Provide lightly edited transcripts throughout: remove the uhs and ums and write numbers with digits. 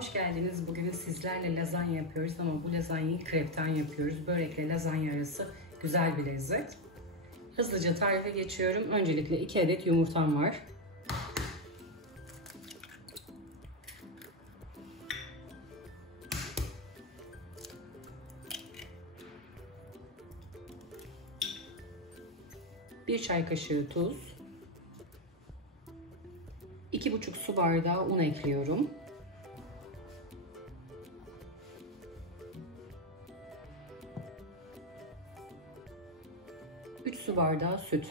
hoş geldiniz. Bugün sizlerle lazanya yapıyoruz ama bu lazanyayı krepten yapıyoruz. Börekle lazanya arası güzel bir lezzet. Hızlıca tarife geçiyorum. Öncelikle 2 adet yumurtam var. Bir çay kaşığı tuz. 2,5 su bardağı un ekliyorum. Üç su bardağı süt.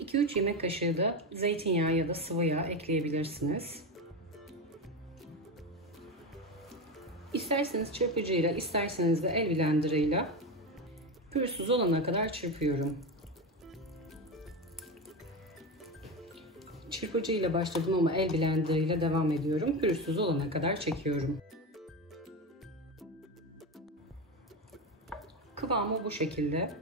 (2-3 yemek kaşığı da zeytinyağı ya da sıvı yağ ekleyebilirsiniz. İsterseniz çırpıcıyla, isterseniz de el blenderıyla pürüzsüz olana kadar çırpıyorum. Çırpıcıyla başladım ama el blenderıyla devam ediyorum. Pürüzsüz olana kadar çekiyorum. Kıvamı bu şekilde.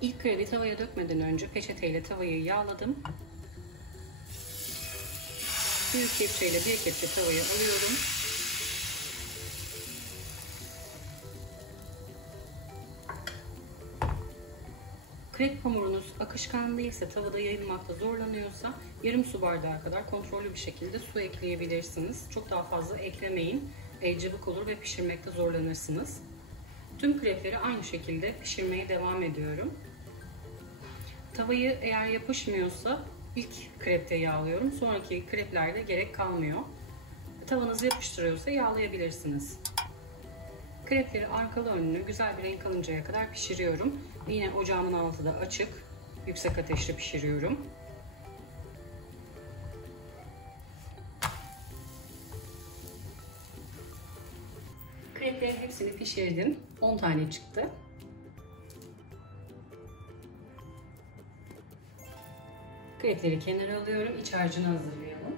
İlk krevi tavaya dökmeden önce peçeteyle tavayı yağladım. Büyük kepçeyle bir kepçe tavayı alıyorum. Krep hamurunuz akışkan değilse, tavada yayılmakta zorlanıyorsa yarım su bardağı kadar kontrollü bir şekilde su ekleyebilirsiniz. Çok daha fazla eklemeyin. Cıvık olur ve pişirmekte zorlanırsınız. Tüm krepleri aynı şekilde pişirmeye devam ediyorum. Tavayı eğer yapışmıyorsa ilk krepte yağlıyorum. Sonraki kreplerde gerek kalmıyor. Tavanız yapıştırıyorsa yağlayabilirsiniz. Krepleri arkalı önlü güzel bir renk alıncaya kadar pişiriyorum. Yine ocağımın altı da açık. Yüksek ateşte pişiriyorum. Kreplerin hepsini pişirdim. 10 tane çıktı. Krepleri kenara alıyorum. İç harcını hazırlayalım.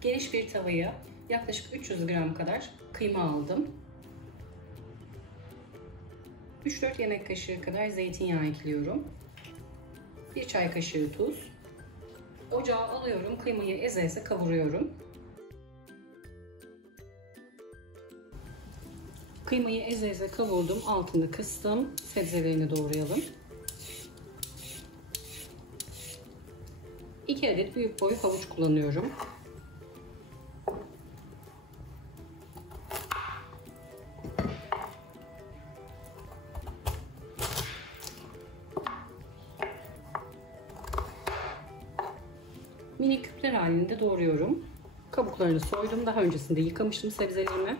Geniş bir tavaya yaklaşık 300 gram kadar kıyma aldım. 3-4 yemek kaşığı kadar zeytinyağı ekliyorum. 1 çay kaşığı tuz. Ocağa alıyorum. Kıymayı eze eze kavuruyorum. Kıymayı eze eze kavurdum. Altını kıstım. Sebzelerini doğrayalım. 2 adet büyük boy havuç kullanıyorum. Minik küpler halinde doğruyorum. Kabuklarını soydum. Daha öncesinde yıkamıştım sebzelerimi.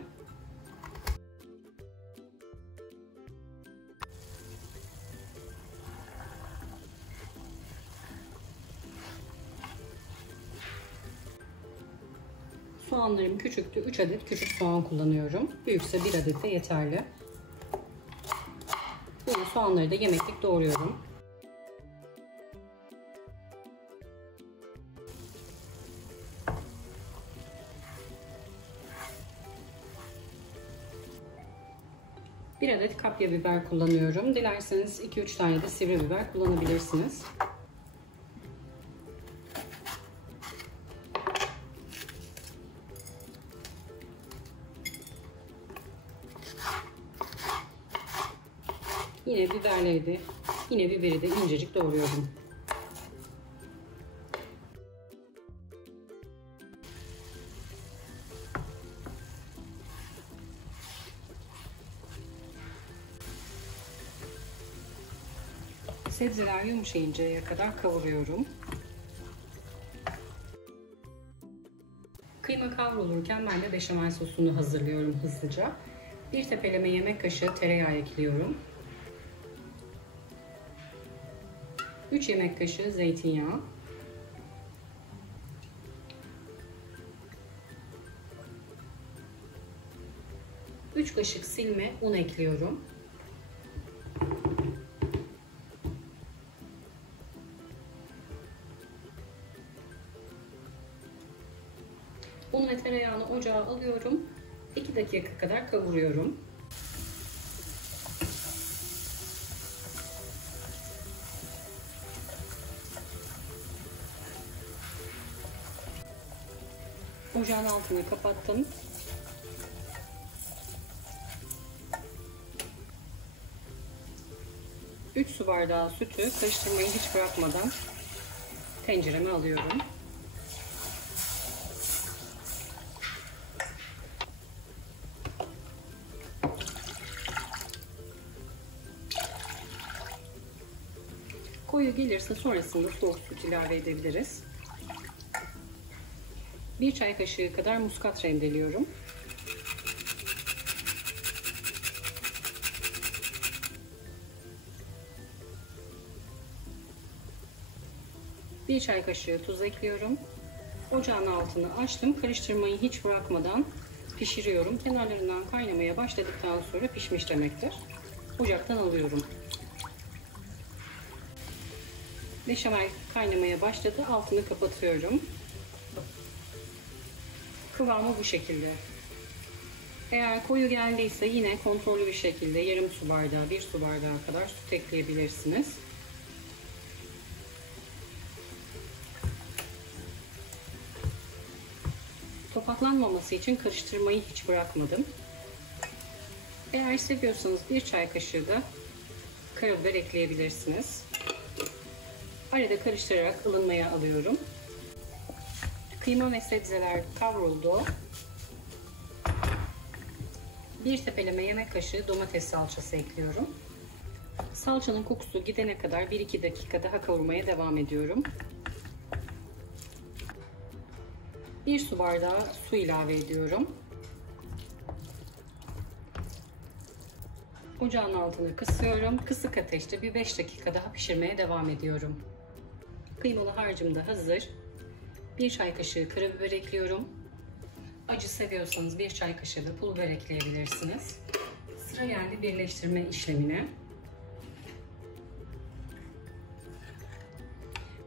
Soğanlarım küçüktü. 3 adet küçük soğan kullanıyorum. Büyükse 1 adet de yeterli. Bu soğanları da yemeklik doğruyorum. Bir adet kapya biber kullanıyorum. Dilerseniz 2-3 tane de sivri biber kullanabilirsiniz. Yine biberi de incecik doğruyorum. Sebzeler yumuşayıncaya kadar kavuruyorum. Kıyma kavrulurken ben de beşamel sosunu hazırlıyorum hızlıca. 1 tepeleme yemek kaşığı tereyağı ekliyorum. 3 yemek kaşığı zeytinyağı. 3 kaşık silme un ekliyorum. Un ve tereyağı Tereyağını ocağa alıyorum. 2 dakika kadar kavuruyorum. Ocağın altını kapattım. Üç su bardağı sütü karıştırmayı hiç bırakmadan tencereme alıyorum. Koyu gelirse sonrasında soğuk süt ilave edebiliriz. 1 çay kaşığı kadar muskat rendeliyorum. Bir çay kaşığı tuz ekliyorum. Ocağın altını açtım. Karıştırmayı hiç bırakmadan pişiriyorum. Kenarlarından kaynamaya başladıktan sonra pişmiş demektir. Ocaktan alıyorum. Beşamel kaynamaya başladı. Altını kapatıyorum. Kıvamı bu şekilde. Eğer koyu geldiyse yine kontrollü bir şekilde yarım su bardağı, 1 su bardağı kadar süt ekleyebilirsiniz. Topaklanmaması için karıştırmayı hiç bırakmadım. Eğer seviyorsanız 1 çay kaşığı da karabiber ekleyebilirsiniz. Arada karıştırarak ılınmaya alıyorum. Kıyma ve sebzeler kavruldu. 1 tepeleme yemek kaşığı domates salçası ekliyorum. Salçanın kokusu gidene kadar 1-2 dakika daha kavurmaya devam ediyorum. 1 su bardağı su ilave ediyorum. Ocağın altını kısıyorum. Kısık ateşte bir 5 dakika daha pişirmeye devam ediyorum. Kıymalı harcım da hazır. 1 çay kaşığı karabiber ekliyorum. Acı seviyorsanız 1 çay kaşığı da pul biber ekleyebilirsiniz. Sıra geldi birleştirme işlemine.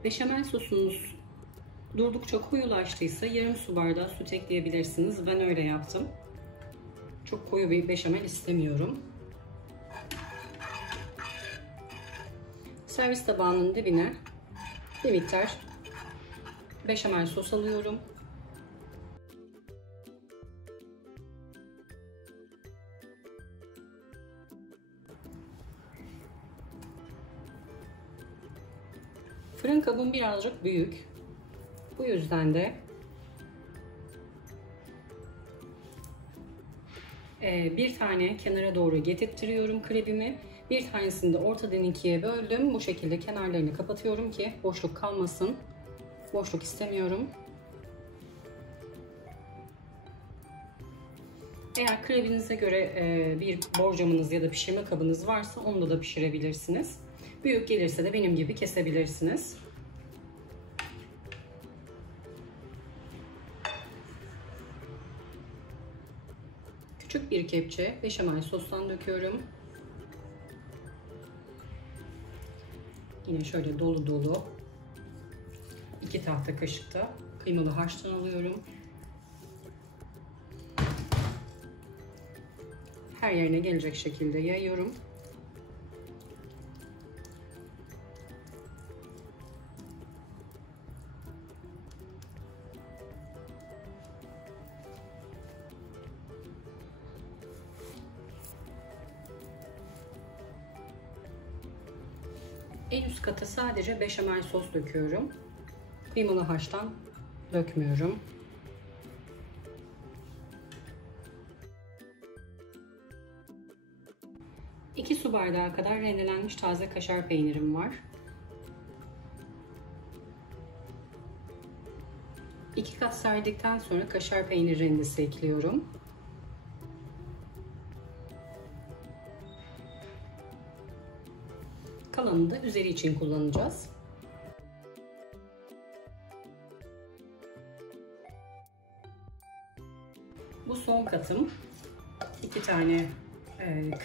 Beşamel sosunuz durdukça koyulaştıysa yarım su bardağı süt ekleyebilirsiniz. Ben öyle yaptım. Çok koyu bir beşamel istemiyorum. Servis tabağının dibine bir miktar beşamel sos alıyorum. Fırın kabım birazcık büyük. Bu yüzden de bir tane kenara doğru getirtiyorum krebimi. Bir tanesini de ortadan ikiye böldüm. Bu şekilde kenarlarını kapatıyorum ki boşluk kalmasın. Boşluk istemiyorum. Eğer krebinize göre bir borcamınız ya da pişirme kabınız varsa onda da pişirebilirsiniz. Büyük gelirse de benim gibi kesebilirsiniz. Küçük bir kepçe beşamel sostan döküyorum. Yine şöyle dolu dolu 2 tahta kaşıkta kıymalı harçtan alıyorum. Her yerine gelecek şekilde yayıyorum. En üst kata sadece beşamel sos döküyorum. Kıymalı harçtan dökmüyorum. İki su bardağı kadar rendelenmiş taze kaşar peynirim var. 2 kat serdikten sonra kaşar peynir rendesi ekliyorum. Kalanını da üzeri için kullanacağız. Bu son katım. 2 tane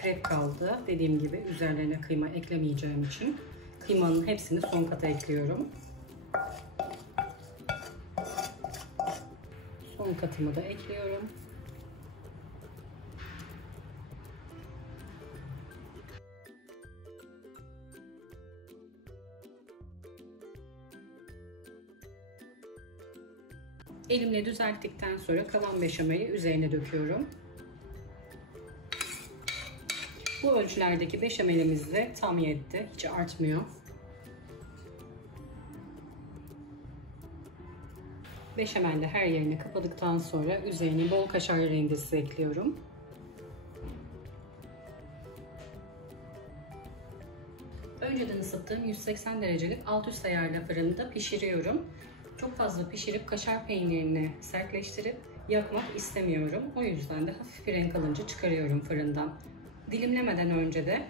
krep kaldı. Dediğim gibi üzerlerine kıyma eklemeyeceğim için kıymanın hepsini son kata ekliyorum. Son son katımı da ekliyorum. Elimle düzelttikten sonra kalan beşameli üzerine döküyorum. Bu ölçülerdeki beşamelimiz de tam yetti. Hiç artmıyor. Beşamel de her yerini kapadıktan sonra üzerine bol kaşar rendesi ekliyorum. Önceden ısıttığım 180 derecelik alt üst ayarlı fırında pişiriyorum. Çok fazla pişirip kaşar peynirini sertleştirip yakmak istemiyorum. O yüzden de hafif bir renk alınca çıkarıyorum fırından. Dilimlemeden önce de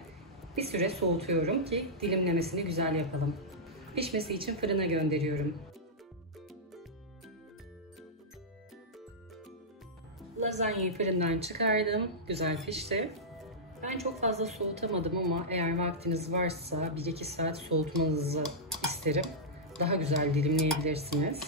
bir süre soğutuyorum ki dilimlemesini güzel yapalım. Pişmesi için fırına gönderiyorum. Lazanyayı fırından çıkardım. Güzel pişti. Ben çok fazla soğutamadım ama eğer vaktiniz varsa 1-2 saat soğutmanızı isterim. Daha güzel dilimleyebilirsiniz.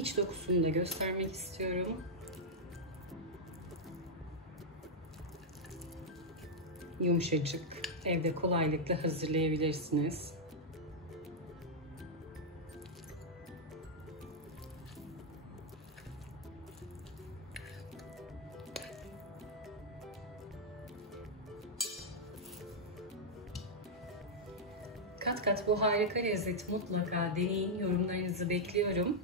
İç dokusunu da göstermek istiyorum. Yumuşacık, evde kolaylıkla hazırlayabilirsiniz. Kat kat bu harika lezzeti mutlaka deneyin. Yorumlarınızı bekliyorum.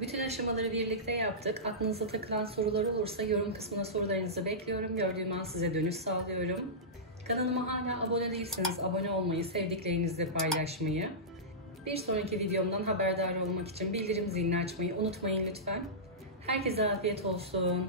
Bütün aşamaları birlikte yaptık. Aklınıza takılan sorular olursa yorum kısmına sorularınızı bekliyorum. Gördüğüm an size dönüş sağlıyorum. Kanalıma hala abone değilseniz abone olmayı, sevdiklerinizle paylaşmayı, bir sonraki videomdan haberdar olmak için bildirim zilini açmayı unutmayın lütfen. Herkese afiyet olsun.